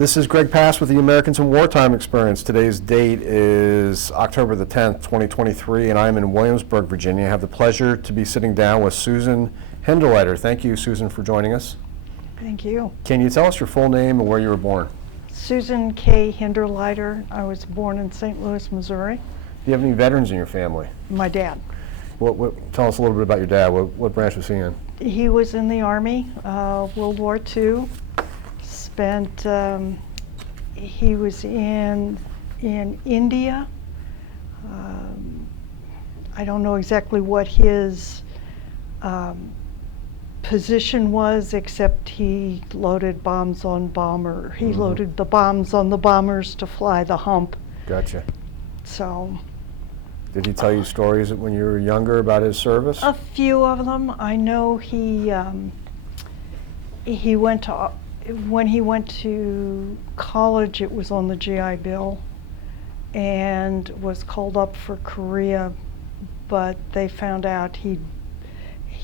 This is Greg Pass with the Americans in Wartime Experience. Today's date is October the 10th, 2023, and I'm in Williamsburg, Virginia. I have the pleasure to be sitting down with Susan Hinderleider. Thank you, Susan, for joining us. Thank you. Can you tell us your full name and where you were born? Susan K. Hinderleider. I was born in St. Louis, Missouri. Do you have any veterans in your family? My dad. Tell us a little bit about your dad. What branch was he in? He was in the Army, World War II. He was in India. I don't know exactly what his position was, except he loaded bombs on bomber. He loaded the bombs on the bombers to fly the hump. Gotcha. So. Did he tell you stories when you were younger about his service? A few of them. I know he went to, when he went to college, it was on the GI Bill, and was called up for Korea, but they found out he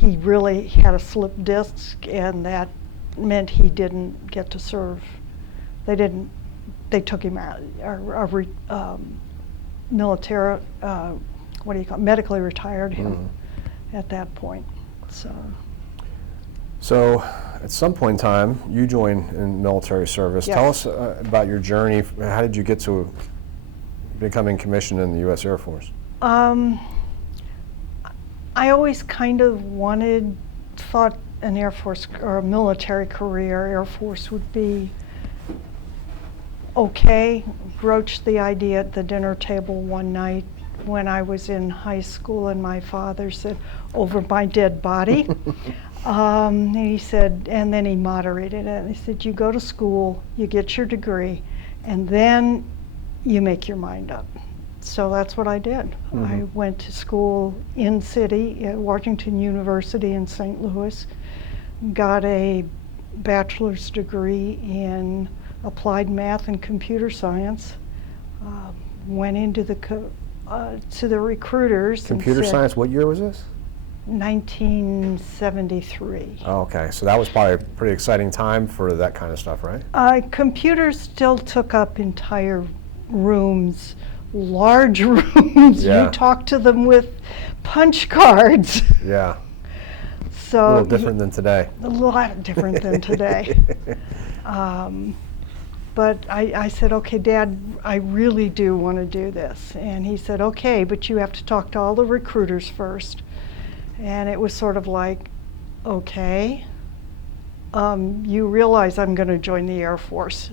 really had a slip disc, and that meant he didn't get to serve. They took him out, military, medically retired him at that point. So at some point in time, you joined in military service. Yes. Tell us about your journey. How did you get to becoming commissioned in the U.S. Air Force? I always kind of thought an Air Force or a military career, Air Force would be okay. Broached the idea at the dinner table one night when I was in high school, and my father said, "Over my dead body." And he said, and then he moderated it. He said, "You go to school, you get your degree, and then you make your mind up." So that's what I did. I went to school in city at Washington University in St. Louis, got a bachelor's degree in applied math and computer science, went into to the recruiters. Computer science, what year was this? 1973. Oh, okay, so that was probably a pretty exciting time for that kind of stuff, right? Computers still took up entire rooms, large rooms. Yeah. You talk to them with punch cards. Yeah. So a little different than today. A lot different than today. But I said, "Okay, Dad, I really do want to do this." And he said, "Okay, but you have to talk to all the recruiters first." And it was sort of like, "Okay, you realize I'm going to join the Air Force."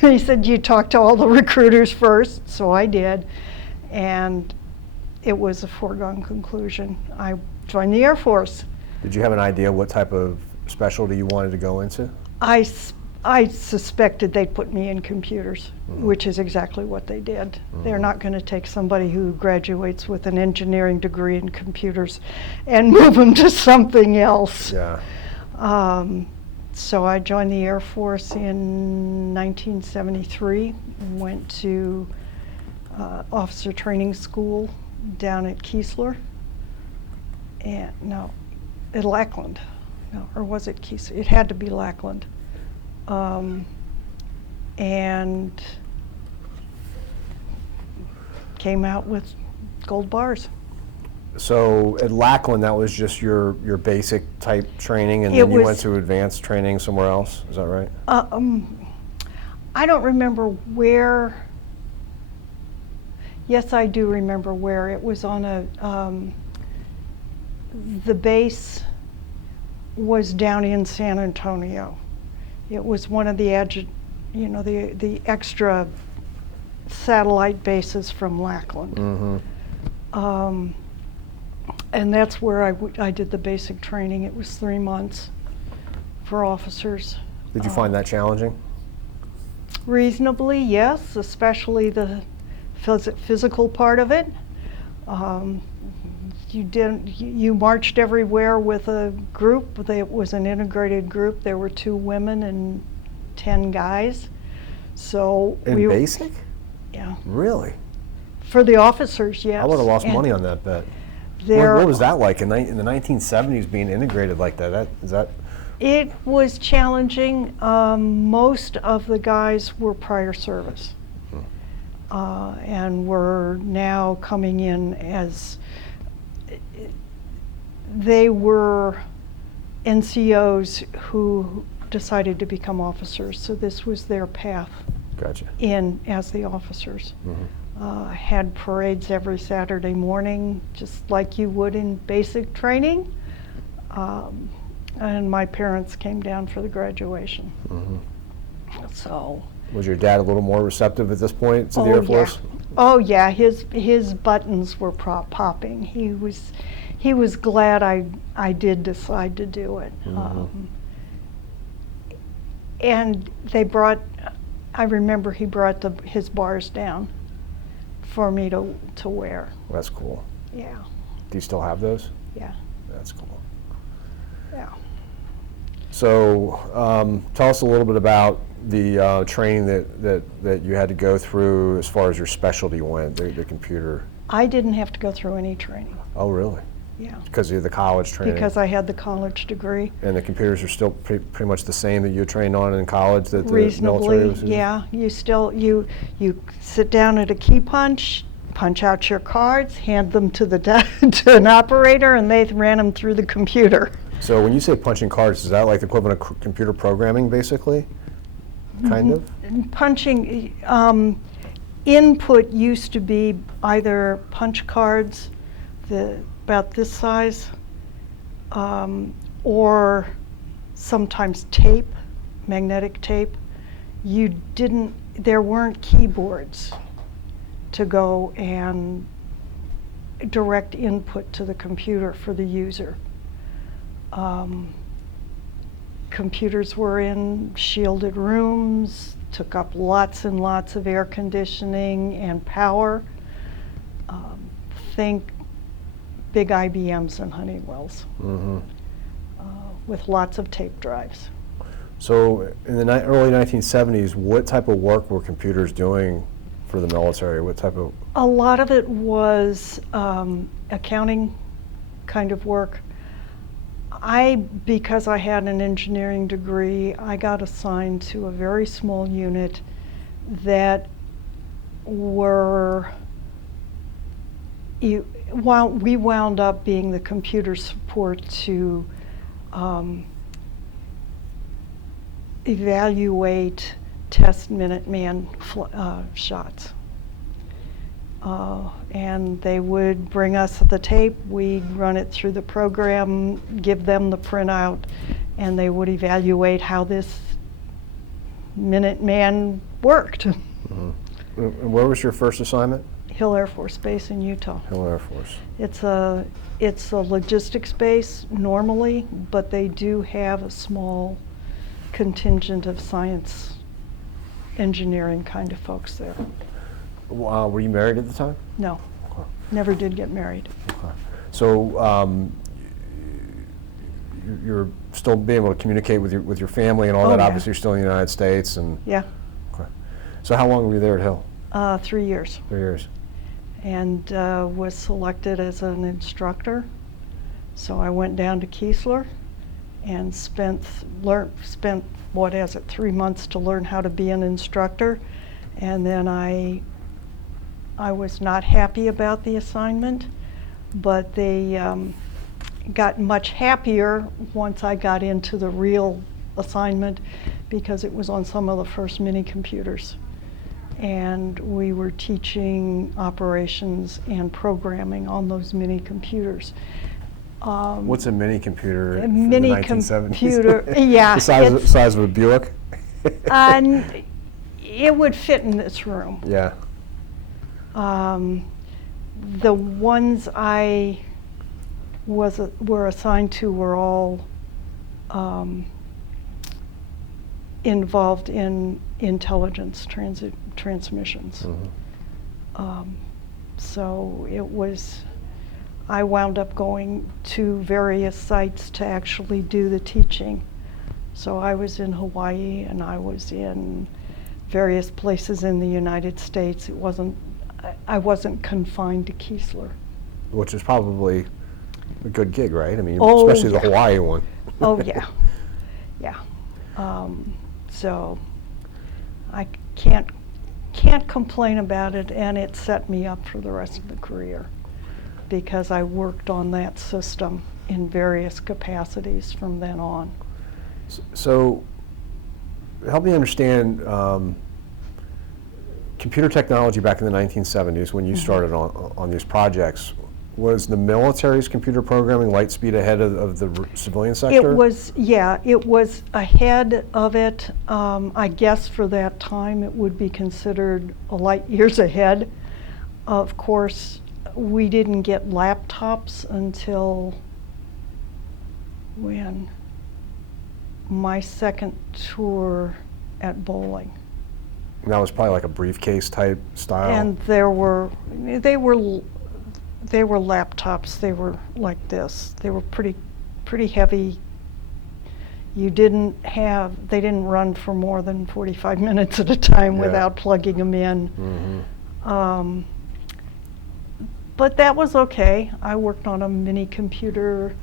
He said, "You talk to all the recruiters first." So I did, and it was a foregone conclusion. I joined the Air Force. Did you have an idea what type of specialty you wanted to go into? I suspected they'd put me in computers, which is exactly what they did. They're not going to take somebody who graduates with an engineering degree in computers and move them to something else. Yeah. So I joined the Air Force in 1973, went to officer training school down at Keesler, and at Lackland. No, or was it Keesler? It had to be Lackland. And came out with gold bars. So at Lackland, that was just your basic type training, and then you went to advanced training somewhere else. Is that right? I don't remember where. Yes, I do remember where. It was on the base was down in San Antonio. It was one of the the extra satellite bases from Lackland. And that's where I did the basic training. It was 3 months for officers. Did you find that challenging? Reasonably, yes, especially the physical part of it. You marched everywhere with a group. It was an integrated group. There were 2 women and 10 guys. So in basic? Yeah. Really? For the officers, yes. I would have lost money on that bet. What was that like in the 1970s, being integrated like that? It was challenging. Most of the guys were prior service, and were now coming in as they were NCOs who decided to become officers. So this was their path Gotcha. in as the officers. Had parades every Saturday morning, just like you would in basic training. And my parents came down for the graduation. So. Was your dad a little more receptive at this point to the Air Force? Oh yeah, his buttons were popping. He was glad I did decide to do it. And they brought, I remember he brought his bars down for me to wear. That's cool. Yeah. Do you still have those? Yeah. That's cool. Yeah. So tell us a little bit about the training that you had to go through as far as your specialty went, the computer. I didn't have to go through any training. Oh, really? Yeah. Because of the college training? Because I had the college degree. And the computers are still pretty much the same that you trained on in college that the Reasonably, military was using? yeah. You still, you sit down at a key punch out your cards, hand them to to an operator, and they ran them through the computer. So when you say punching cards, is that like the equivalent of computer programming, basically? Kind of? Punching, input used to be either punch cards, about this size, or sometimes tape, magnetic tape. There weren't keyboards to go and direct input to the computer for the user. Computers were in shielded rooms, took up lots and lots of air conditioning and power. Think big IBMs and Honeywells, with lots of tape drives. So in the early 1970s, what type of work were computers doing for the military? What type of? A lot of it was accounting kind of work. Because I had an engineering degree, I got assigned to a very small unit that we wound up being the computer support to evaluate test Minuteman shots. And they would bring us the tape, we'd run it through the program, give them the printout, and they would evaluate how this Minuteman worked. And where was your first assignment? Hill Air Force Base in Utah. Hill Air Force. It's a logistics base normally, but they do have a small contingent of science engineering kind of folks there. Were you married at the time? No, Okay. never did get married. Okay. So you're still being able to communicate with your family and all that. Yeah. Obviously, you're still in the United States, and Yeah, okay. So how long were you there at Hill? 3 years. 3 years. And was selected as an instructor. So I went down to Keesler and spent 3 months to learn how to be an instructor. And then I was not happy about the assignment, but they got much happier once I got into the real assignment, because it was on some of the first mini computers. And we were teaching operations and programming on those mini computers. What's a mini computer? A in mini the 1970s? computer, yeah. The size of a Buick? And it would fit in this room. Yeah. The ones I were assigned to were all involved in intelligence transmissions. So I wound up going to various sites to actually do the teaching. So I was in Hawaii, and I was in various places in the United States. I wasn't confined to Keesler. Which is probably a good gig, right? I mean, Oh, especially the yeah. Hawaii one. Oh yeah, Yeah. So I can't complain about it, and it set me up for the rest of the career because I worked on that system in various capacities from then on. So help me understand computer technology back in the 1970s when you started on these projects. Was the military's computer programming light speed ahead of the civilian sector? It was, yeah, it was ahead of it. I guess for that time it would be considered a light years ahead. Of course, we didn't get laptops until when? My second tour at bowling. And that was probably like a briefcase type style? And they were laptops. They were like this. They were pretty heavy. They didn't run for more than 45 minutes at a time without plugging them in. Mm-hmm. But that was okay. I worked on a mini computer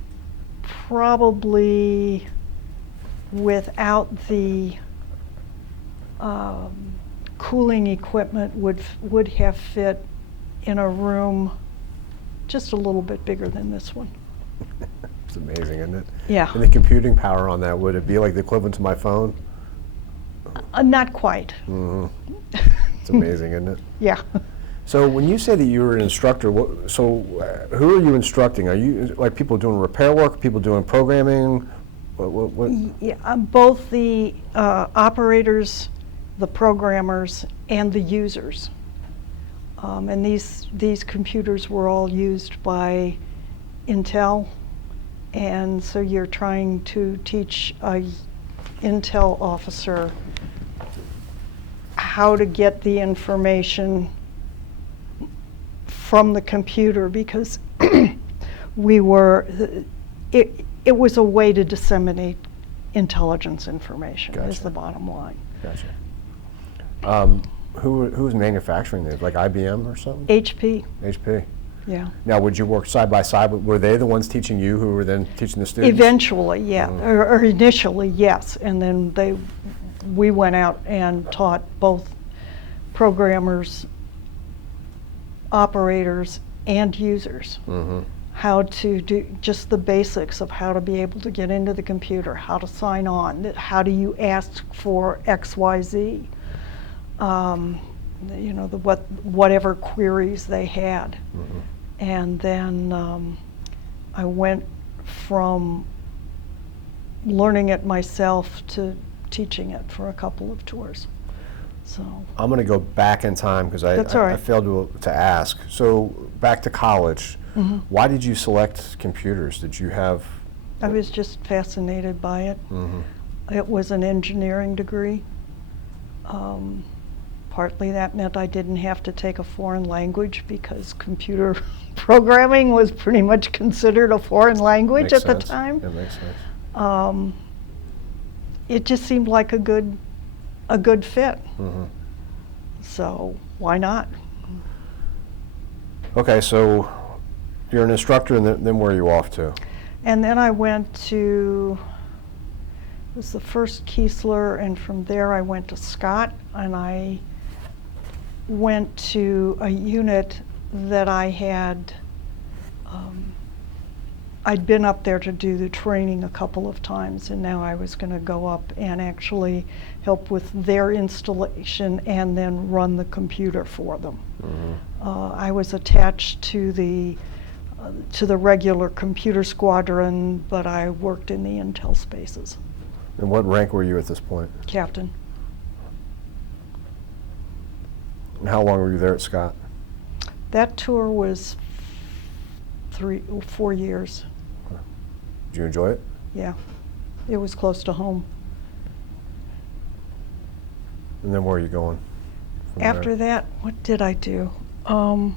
probably without the cooling equipment would have fit in a room just a little bit bigger than this one. It's amazing, isn't it? Yeah. And the computing power on that, would it be like the equivalent to my phone? Not quite. Mm-hmm. It's amazing, isn't it? Yeah. So when you say that you were an instructor, who are you instructing? Are you like people doing repair work, people doing programming? What? Yeah, both the operators, the programmers, and the users. And these computers were all used by Intel, and so you're trying to teach a Intel officer how to get the information from the computer, because it was a way to disseminate intelligence information. Is Gotcha. the bottom line. Gotcha. Who was manufacturing these? Like IBM or something? HP. HP. Yeah. Now, would you work side by side? Were they the ones teaching you who were then teaching the students? Eventually, yeah, Mhm. or initially, yes, and then we went out and taught both programmers, operators, and users Mm-hmm. how to do just the basics of how to be able to get into the computer, how to sign on, how do you ask for XYZ, whatever queries they had. Mm-hmm. And then I went from learning it myself to teaching it for a couple of tours. So I'm going to go back in time because That's all right. I failed to ask. So back to college, Mhm. why did you select computers? Did you have? I was just fascinated by it. Mm-hmm. It was an engineering degree. Partly that meant I didn't have to take a foreign language because computer programming was pretty much considered a foreign language Makes at the sense. time. That makes sense. It just seemed like a good fit. Mm-hmm. So why not? Okay, so you're an instructor, and then where are you off to? And then I went to, it was the first Kiesler, and from there I went to Scott, and I went to a unit that I had, I'd been up there to do the training a couple of times, and now I was going to go up and actually help with their installation and then run the computer for them. Mm-hmm. I was attached to the regular computer squadron, but I worked in the Intel spaces. And what rank were you at this point? Captain. And how long were you there at Scott? That tour was 4 years. Did you enjoy it? Yeah, it was close to home. And then where are you going from After there? that, what did I do? I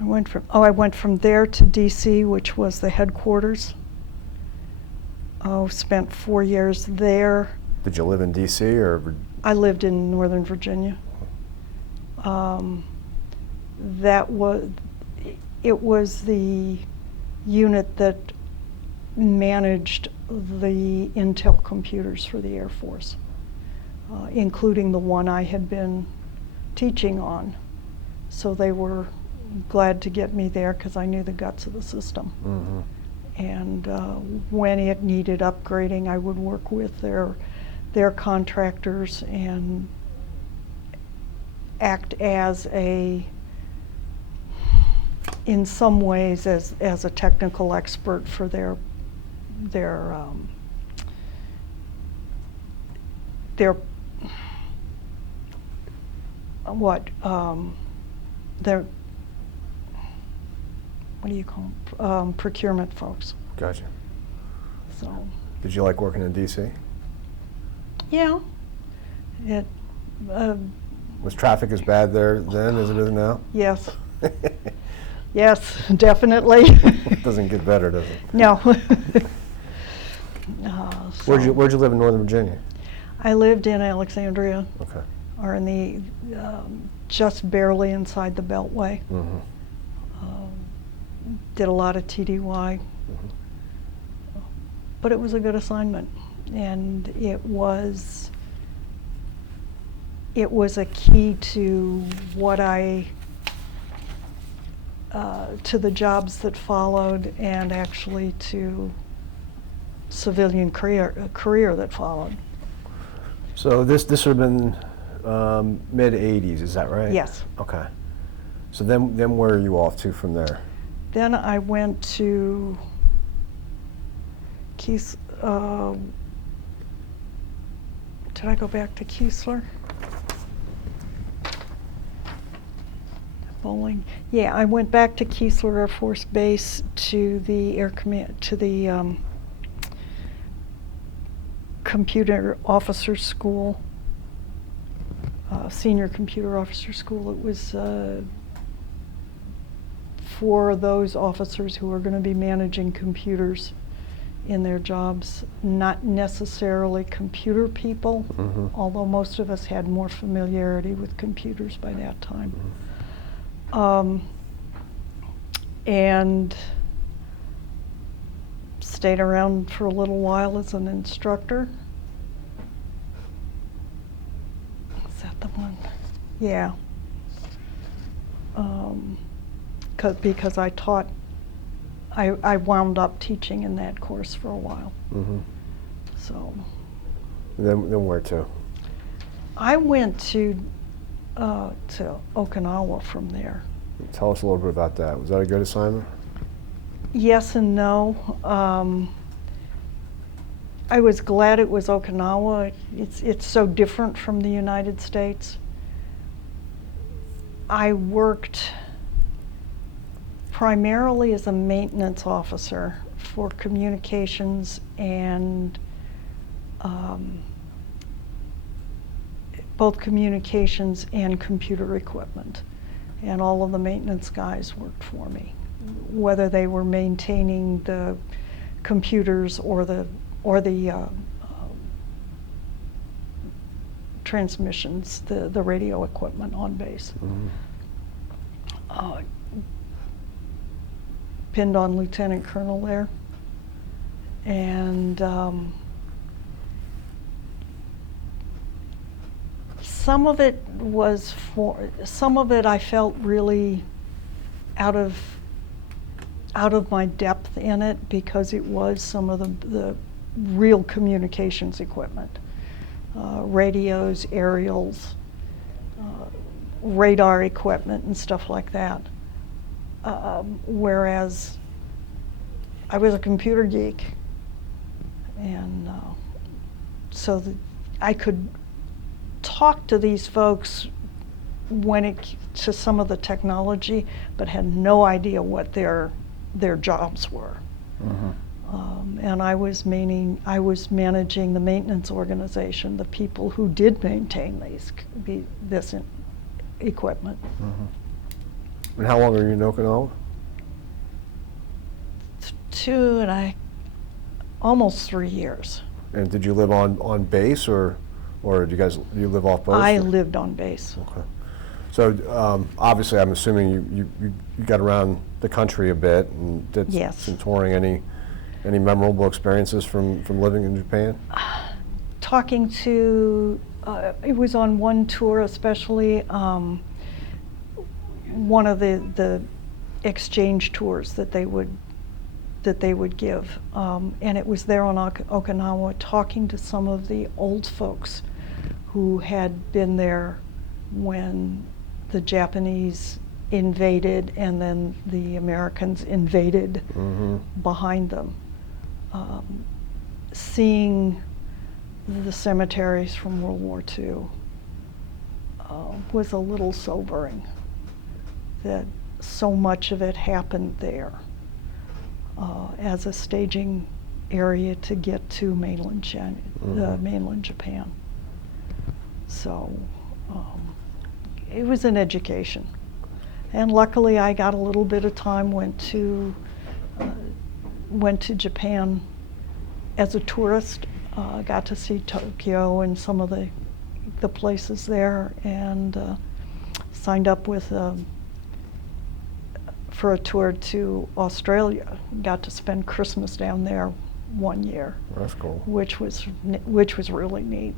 went from there to DC, which was the headquarters. Spent 4 years there. Did you live in D.C. or? I lived in Northern Virginia. It was the unit that managed the Intel computers for the Air Force, including the one I had been teaching on. So they were glad to get me there because I knew the guts of the system. Mm-hmm. And when it needed upgrading, I would work with their contractors and act as in some ways, as a technical expert for their what do you call them? Procurement folks. Gotcha. So. Did you like working in D.C.? Yeah. It. Was traffic as bad there then as it is now? Yes. Yes, definitely. It doesn't get better, does it? No. Where'd you live in Northern Virginia? I lived in Alexandria, Okay. or in the just barely inside the Beltway. Mm-hmm. Did a lot of TDY, but it was a good assignment, and it was a key to what to the jobs that followed, and actually to civilian career that followed. So this would have been mid '80s, is that right? Yes. Okay. So then where are you off to from there? Then I went to did I go back to Keesler? Bowling. Yeah, I went back to Keesler Air Force Base to the computer officer school, senior computer officer school. It was for those officers who are going to be managing computers in their jobs, not necessarily computer people, Mm-hmm. although most of us had more familiarity with computers by that time. Mm-hmm. And stayed around for a little while as an instructor. Is that the one? Yeah. Because I taught, I wound up teaching in that course for a while. Mm-hmm. So. Then where to? I went to Okinawa from there. Tell us a little bit about that. Was that a good assignment? Yes and no. I was glad it was Okinawa. It's so different from the United States. I worked primarily as a maintenance officer for communications and both communications and computer equipment. And all of the maintenance guys worked for me, whether they were maintaining the computers or the transmissions, the radio equipment on base. Mm-hmm. Pinned on lieutenant colonel there, and some of it I felt really out of my depth in it, because it was some of the real communications equipment, radios, aerials, radar equipment and stuff like that. Whereas I was a computer geek, and so I could talk to these folks to some of the technology, but had no idea what their jobs were. Mm-hmm. And I was managing the maintenance organization, the people who did maintain this equipment. Mm-hmm. And how long were you in Okinawa? Almost 3 years. And did you live on base, or did you live off both? I lived on base. Okay. So obviously, I'm assuming you got around the country a bit and did Yes. some touring. Any Any memorable experiences from living in Japan? Talking to, it was on one tour especially, one of the exchange tours that they would give, and it was there on Okinawa, talking to some of the old folks who had been there when the Japanese invaded and then the Americans invaded behind them. Seeing the cemeteries from World War II was a little sobering, that so much of it happened there as a staging area to get to mainland Japan. So it was an education. And luckily I got a little bit of time, went to Japan as a tourist, got to see Tokyo and some of the places there, and signed up with for a tour to Australia. Got to spend Christmas down there one year. That's cool. Which was really neat.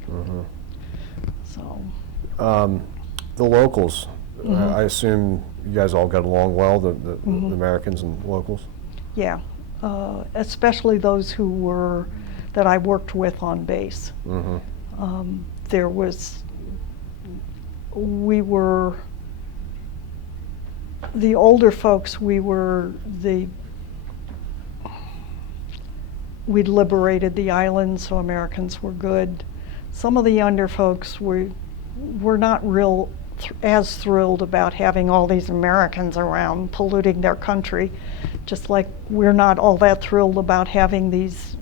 So. The locals, I assume you guys all got along well, the Americans and locals? Yeah. Especially those that I worked with on base. The older folks, we'd liberated the island, so Americans were good. Some of the younger folks were not as thrilled about having all these Americans around polluting their country, just like we're not all that thrilled about having these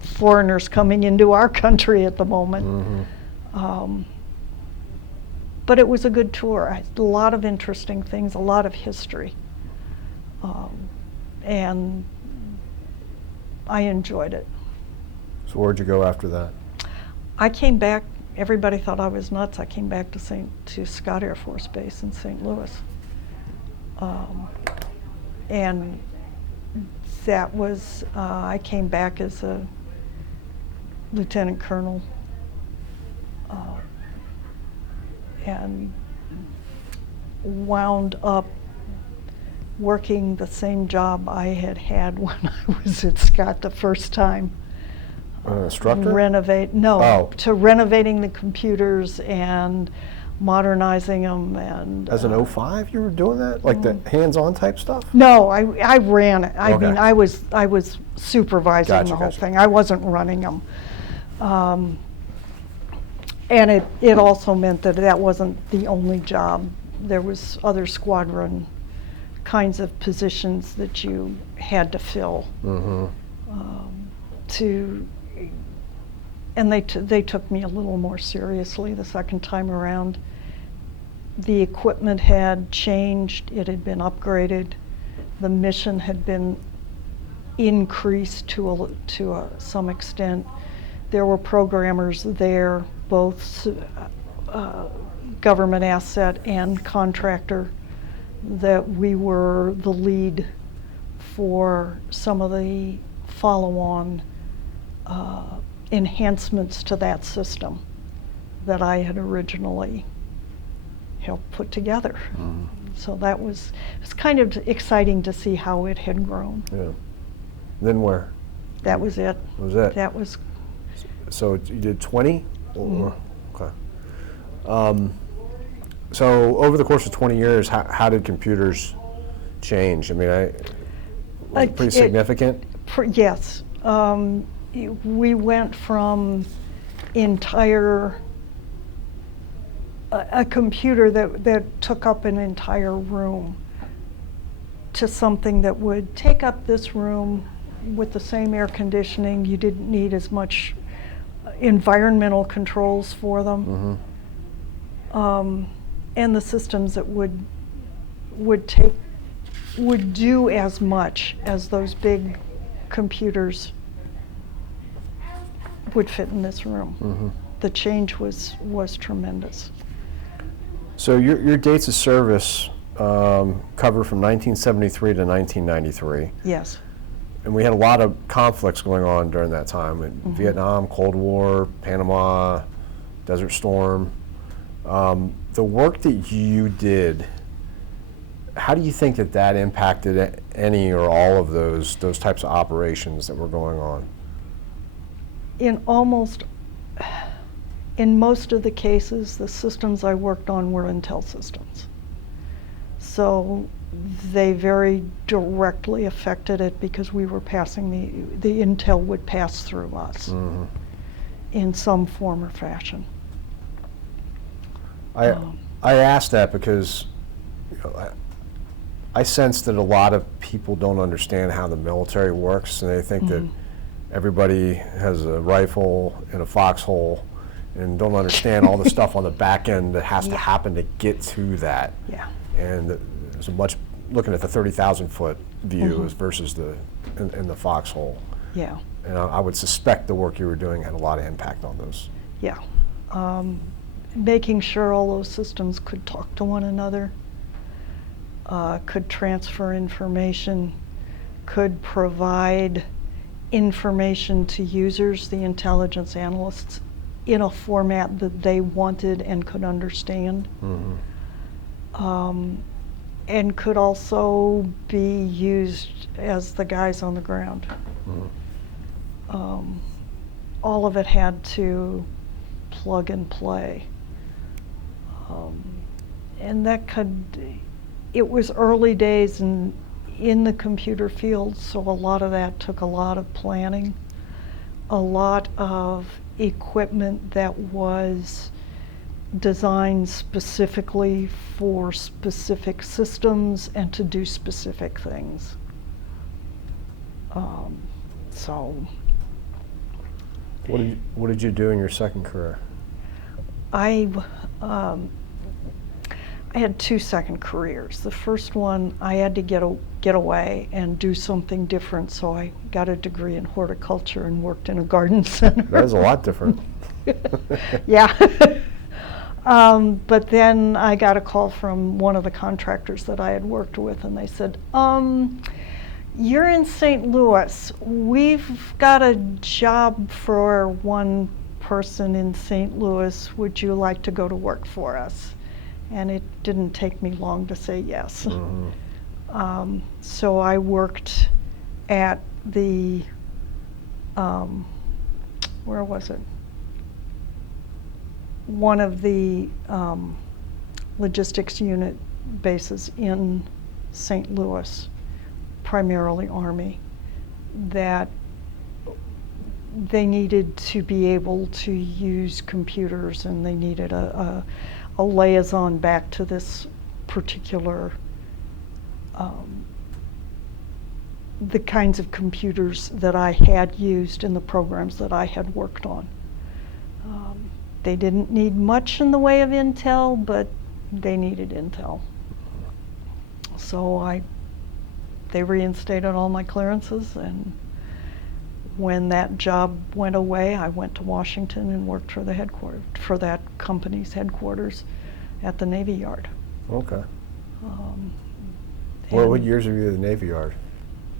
foreigners coming into our country at the moment. But it was a good tour. A lot of interesting things, a lot of history. And I enjoyed it. So where'd you go after that? I came back, everybody thought I was nuts. I came back to Scott Air Force Base in St. Louis. And that was, I came back as a lieutenant colonel. And wound up working the same job I had when I was at Scott the first time. Instructor? To renovating the computers and modernizing them. And as an 05 you were doing that? Like the hands-on type stuff? No, I ran it. I Okay. mean, I was supervising the whole thing. I wasn't running them. And it also meant that wasn't the only job. There was other squadron kinds of positions that you had to fill. And they took me a little more seriously the second time around. The equipment had changed, it had been upgraded, the mission had been increased to some extent. There were programmers there, both government asset and contractor, that we were the lead for some of the follow-on enhancements to that system that I had originally helped put together. So it was kind of exciting to see how it had grown. Yeah. Then where? That was it. That was it? That was. So you did 20? Okay. So over the course of 20 years, how did computers change? I mean, was it pretty significant? Yes. We went from a computer that took up an entire room to something that would take up this room with the same air conditioning. You didn't need as much environmental controls for them. And the systems that would do as much as those big computers would fit in this room. The change was tremendous. So your dates of service cover from 1973 to 1993. Yes. and we had a lot of conflicts going on during that time. Vietnam, Cold War, Panama, Desert Storm. The work that you did, how do you think that that impacted any or all of those types of operations that were going on? In most of the cases, the systems I worked on were Intel systems. So they very directly affected it because we were passing the Intel would pass through us in some form or fashion. I asked that because I sense that a lot of people don't understand how the military works, and they think that everybody has a rifle and a foxhole and don't understand all the stuff on the back end that has to happen to get to that. Yeah. And there's a much, looking at the 30,000 foot view versus in the foxhole. Yeah. And I would suspect the work you were doing had a lot of impact on those. Yeah. Making sure all those systems could talk to one another, could transfer information, could provide information to users, the intelligence analysts, in a format that they wanted and could understand. And could also be used as the guys on the ground. All of it had to plug and play. And that it was early days in the computer field, so a lot of that took a lot of planning, a lot of equipment that was designed specifically for specific systems and to do specific things. So What did you do in your second career? I had two second careers. The first one, I had to get away and do something different, so I got a degree in horticulture and worked in a garden center. That is a lot different. Yeah. But then I got a call from one of the contractors that I had worked with, and they said, you're in St. Louis. We've got a job for one person in St. Louis. Would you like to go to work for us? And it didn't take me long to say yes. So I worked at the, where was it? One of the logistics unit bases in St. Louis, primarily Army, that they needed to be able to use computers, and they needed a liaison back to this particular, the kinds of computers that I had used in the programs that I had worked on. They didn't need much in the way of Intel, but they needed Intel. So they reinstated all my clearances, and when that job went away, I went to Washington and worked for the headquarters, for that company's headquarters at the Navy Yard. Okay. What years were you at the Navy Yard?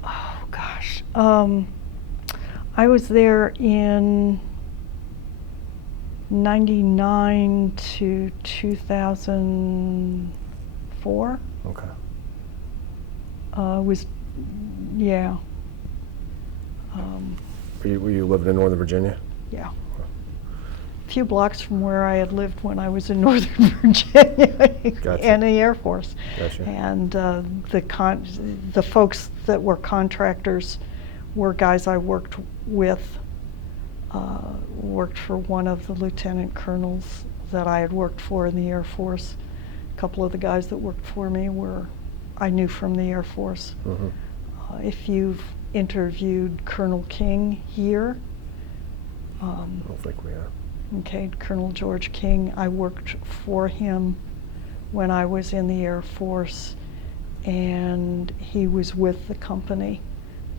Oh gosh, I was there in '99 to 2004. Okay. Yeah. Were you living in Northern Virginia? Yeah. A few blocks from where I had lived when I was in Northern Virginia. Gotcha. And the Air Force. Gotcha. And the folks that were contractors were guys I worked with. Worked for one of the lieutenant colonels that I had worked for in the Air Force. A couple of the guys that worked for me I knew from the Air Force. If you've interviewed Colonel King here, I don't think we have. Okay, Colonel George King, I worked for him when I was in the Air Force, and he was with the company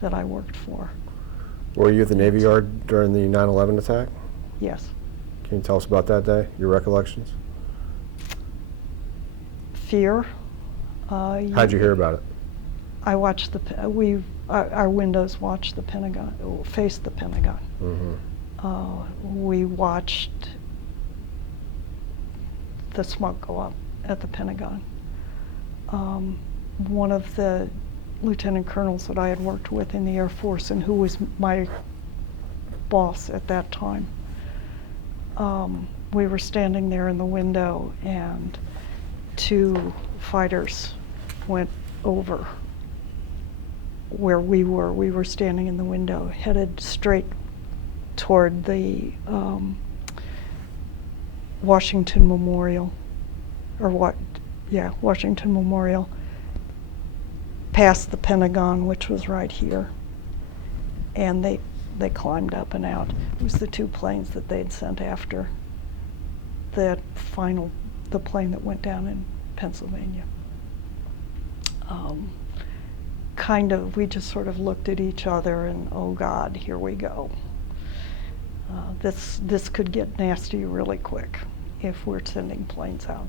that I worked for. Were you at the Navy Yard during the 9/11 attack? Yes. Can you tell us about that day, your recollections? Fear. How'd you hear about it? I watched our windows watched the Pentagon, faced the Pentagon. We watched the smoke go up at the Pentagon. One of the lieutenant colonels that I had worked with in the Air Force and who was my boss at that time, we were standing there in the window and 2 fighters went over where we were. We were standing in the window, headed straight toward the Washington Memorial, or what? Yeah, Washington Memorial, past the Pentagon, which was right here. And they climbed up and out. It was the 2 planes that they'd sent after the plane that went down in Pennsylvania. We just sort of looked at each other and, oh God, here we go. This could get nasty really quick if we're sending planes out.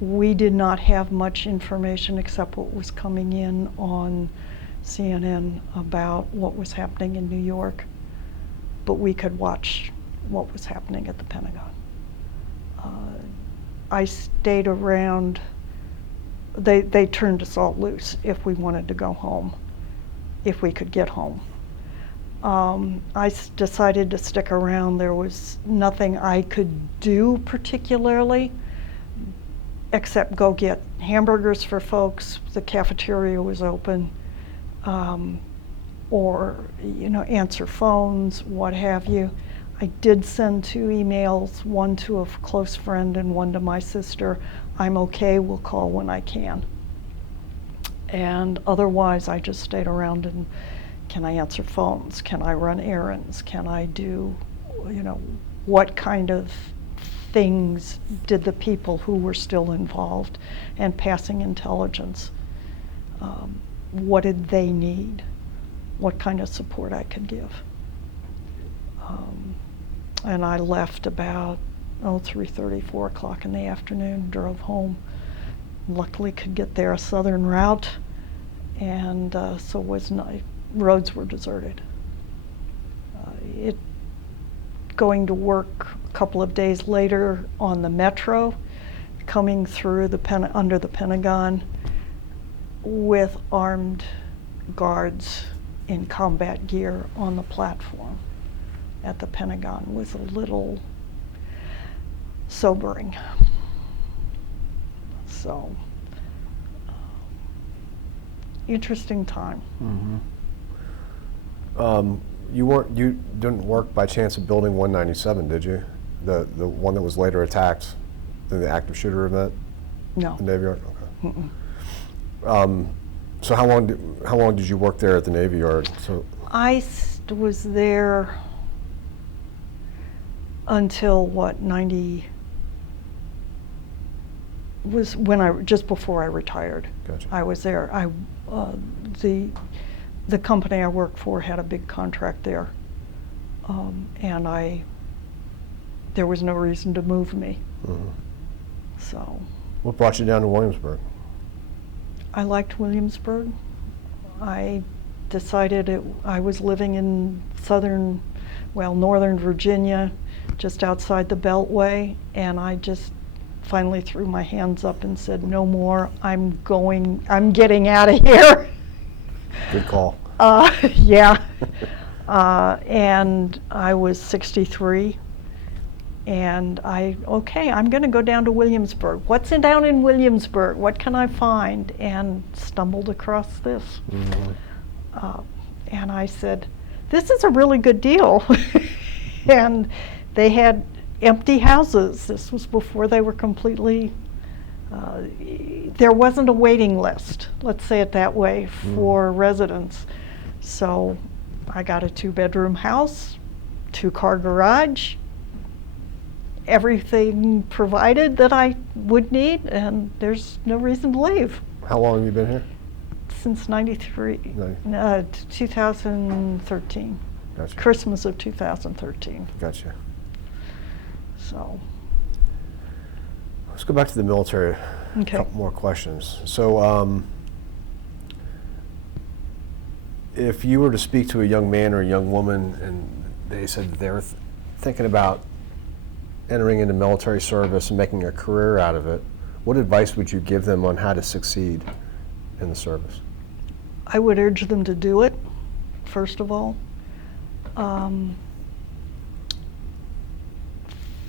We did not have much information except what was coming in on CNN about what was happening in New York, but we could watch what was happening at the Pentagon. I stayed around. They turned us all loose if we wanted to go home, if we could get home. I decided to stick around. There was nothing I could do particularly except go get hamburgers for folks. The cafeteria was open, or answer phones, what have you. I did send 2 emails, one to a close friend and one to my sister. I'm okay, we'll call when I can. And otherwise, I just stayed around and can I answer phones? Can I run errands? Can I do, what kind of things did the people who were still involved and passing intelligence, what did they need? What kind of support I could give? And I left about 3:30, 4 o'clock in the afternoon, drove home. Luckily could get there a southern route, and roads were deserted. Going to work a couple of days later on the metro, coming through under the Pentagon with armed guards in combat gear on the platform at the Pentagon was a little sobering. So, interesting time. You didn't work by chance at Building 197, did you? The one that was later attacked in the active shooter event? No. The Navy Yard? Okay. So how long did you work there at the Navy Yard? So I was there until 90 was when just before I retired. Gotcha. I was there. The company I worked for had a big contract there, and there was no reason to move me. So. What brought you down to Williamsburg? I liked Williamsburg. I decided I was living in northern Virginia, just outside the Beltway, and I just finally threw my hands up and said, no more, I'm getting out of here. Good call. Yeah. And I was 63, and I'm going to go down to Williamsburg. What's down in Williamsburg? What can I find? And stumbled across this. And I said, this is a really good deal. And they had empty houses. This was before they were completely, there wasn't a waiting list, let's say it that way, for residents. So I got a 2-bedroom house, 2-car garage, everything provided that I would need, and there's no reason to leave. How long have you been here? Since 93, 2013. Gotcha. Christmas of 2013. Gotcha. So. Let's go back to the military. Okay. A couple more questions. So, If you were to speak to a young man or a young woman and they said that they're thinking about entering into military service and making a career out of it, what advice would you give them on how to succeed in the service? I would urge them to do it, first of all.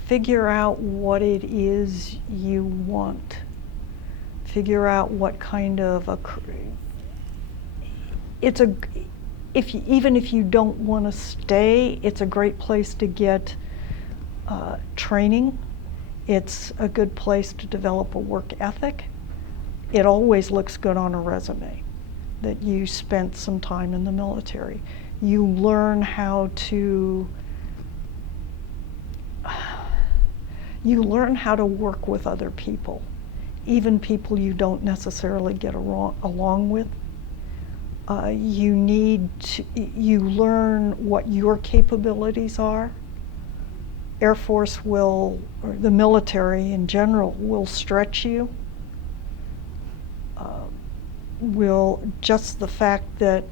Figure out what it is you want. Figure out what kind of even if you don't want to stay, it's a great place to get training. It's a good place to develop a work ethic. It always looks good on a resume that you spent some time in the military. You learn how to work with other people, even people you don't necessarily get along with. You learn what your capabilities are. Air Force will, or the military in general, will stretch you. Just the fact that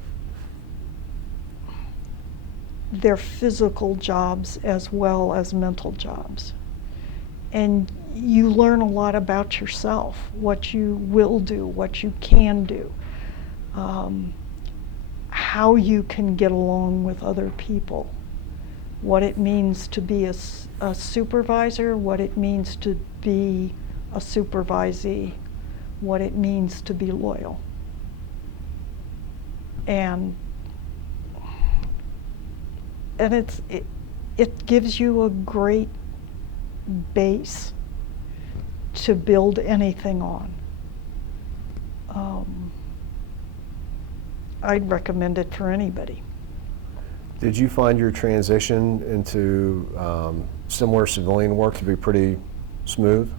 they're physical jobs as well as mental jobs. And you learn a lot about yourself, what you will do, what you can do, how you can get along with other people, what it means to be a supervisor, what it means to be a supervisee, what it means to be loyal. And it gives you a great base to build anything on. I'd recommend it for anybody. Did you find your transition into similar civilian work to be pretty smooth?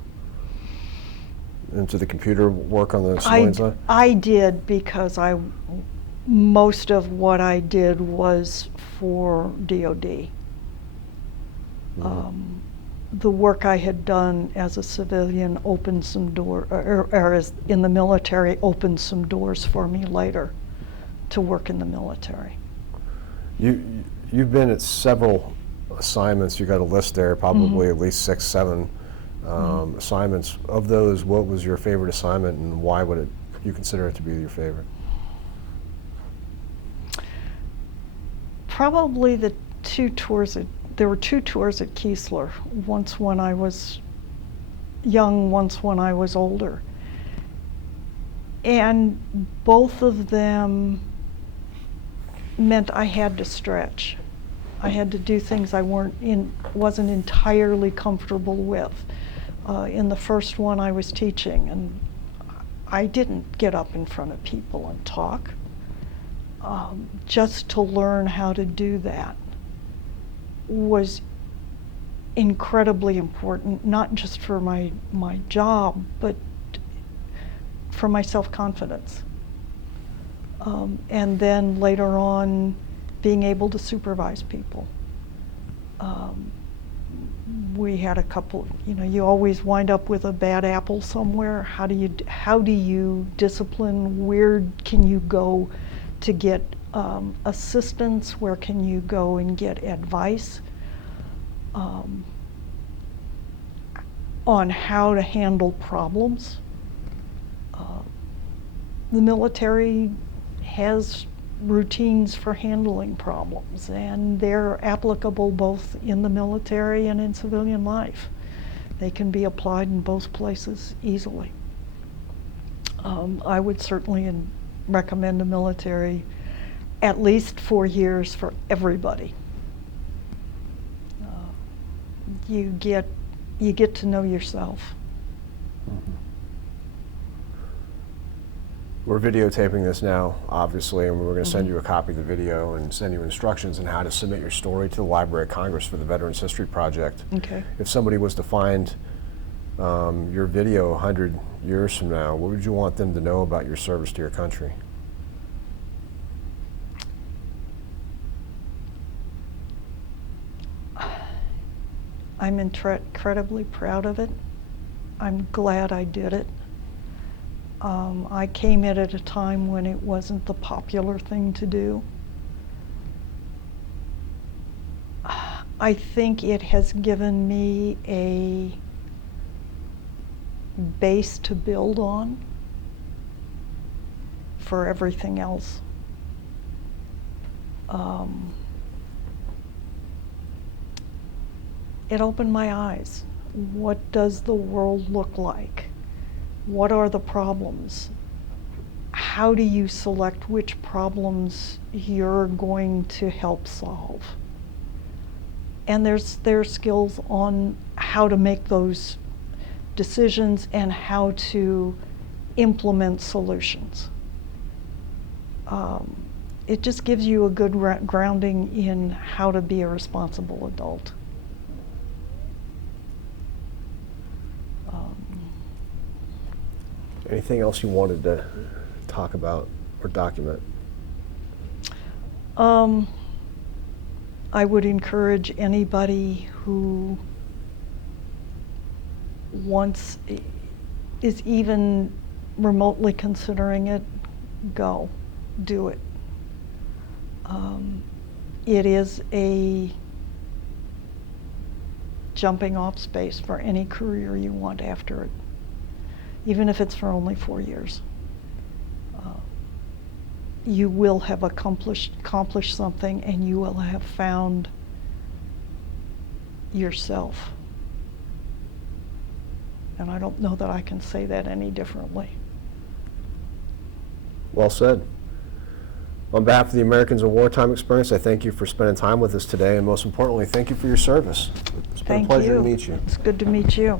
Into the computer work on the civilian side? I did, because most of what I did was for DOD. Mm-hmm. The work I had done as a civilian opened some or as in the military opened some doors for me later to work in the military. You've been at several assignments. You got a list there, probably at least 6, 7 assignments. Of those, what was your favorite assignment, and why would you consider it to be your favorite? Probably the 2 tours. There were 2 tours at Keesler. Once when I was young, once when I was older. And both of them meant I had to stretch. I had to do things I wasn't entirely comfortable with. In the first one, I was teaching, and I didn't get up in front of people and talk. Just to learn how to do that was incredibly important, not just for my job, but for my self-confidence. And then later on, being able to supervise people. We had a couple, you always wind up with a bad apple somewhere. How do you discipline? Where can you go to get assistance? Where can you go and get advice on how to handle problems? The military has routines for handling problems, and they're applicable both in the military and in civilian life. They can be applied in both places easily. I would certainly recommend the military at least 4 years for everybody. You get to know yourself. Mm-hmm. We're videotaping this now, obviously, and we're going to send you a copy of the video and send you instructions on how to submit your story to the Library of Congress for the Veterans History Project. Okay. If somebody was to find your video 100 years from now, what would you want them to know about your service to your country? I'm incredibly proud of it. I'm glad I did it. I came in at a time when it wasn't the popular thing to do. I think it has given me a base to build on for everything else. It opened my eyes. What does the world look like? What are the problems? How do you select which problems you're going to help solve? And there's skills on how to make those decisions and how to implement solutions. It just gives you a good grounding in how to be a responsible adult. Anything else you wanted to talk about or document? I would encourage anybody who is even remotely considering it, go, do it. It is a jumping off space for any career you want after it, even if it's for only 4 years. You will have accomplished something, and you will have found yourself. And I don't know that I can say that any differently. Well said. On behalf of the Americans in Wartime Experience, I thank you for spending time with us today, and most importantly, thank you for your service. It's been a pleasure to meet you. It's good to meet you.